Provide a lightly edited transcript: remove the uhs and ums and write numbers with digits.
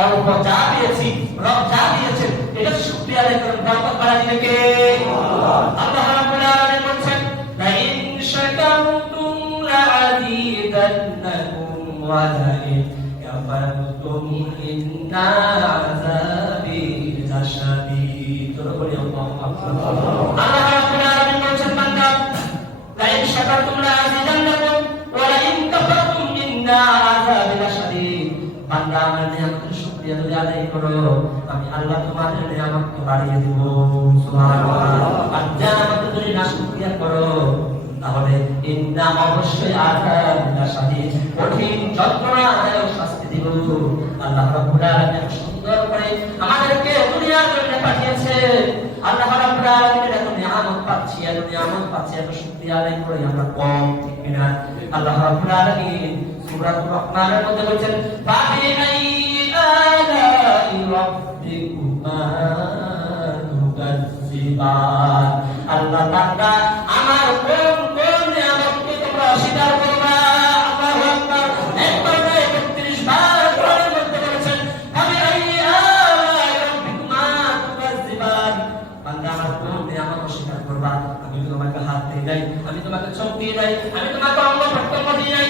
অল্প যা দিয়েছি, রব যা দিয়েছেন এটা শুকরিয়া আদায় করুন। বরকত বাড়া দিবে কে? আল্লাহ রাব্বুল আলামিন বলেন, লা ইন শাকারতুম লা'যীদান্নাকুম ওয়া লা ইন কাফারতুম ইন্না আযাবি লাশাদীদ। তোরা বলি আল্লাহু আকবার। আল্লাহ রাব্বুল আলামিন বলেন, বান্দা, লা ইন শাকারতুম লা'যীদান্নাকুম ওয়া লা ইন কাফারতুম ইন্না আযাবি লাশাদীদ। বান্দা, আমার নিয়ামতের শুকরিয়া যদি আদায় করো, আমি আল্লাহ তোমাদের নিয়ামতকে বাড়িয়ে দেব। সুবহানাল্লাহ। বান্দা, আমাকে যদি না শুকরিয়া করো, তাহলে ইন্না অবশ্যই আযাব লাশাদীদ, কঠিন যন্ত্রণাদায়ক শাস্তি দেব। আল্লাহ রাব্বুল আলামিন সুন্দর করে আমাদেরকে দুনিয়ার জন্য পাঠিয়েছে। আল্লাহ রাব্বুল আলামিন এত নিয়ামত পাচ্ছি, এত নিয়ামত পাচ্ছি, এত শুকরিয়া আদায় করে আমরা কম, ঠিক কিনা? আল্লাহ রাব্বুল আলামিন সূরাতুর রহমানের মধ্যে বলেছেন, ফাবিআই আলাই রাব্বিকুমা তুকাজ্জিবান। আল্লাহ বান্দা, আমার কোন কোন নিয়ামতকে তোমরা অস্বীকার করবা? আল্লাহু আকবার। একবার নয় ৩২ বার কোরআনের মধ্যে বলেছেন, ফাবিআই আলাই রাব্বিকুমা তুকাজ্জিবান। বান্দা, আমার কোন নিয়ামত অস্বীকার করবা? আমি তোমাকে হাত দিয়ে দেই, আমি তোমাকে চোখ দিয়ে দেই, আমি তোমাকে অঙ্গ প্রত্যঙ্গ দিয়ে দেই,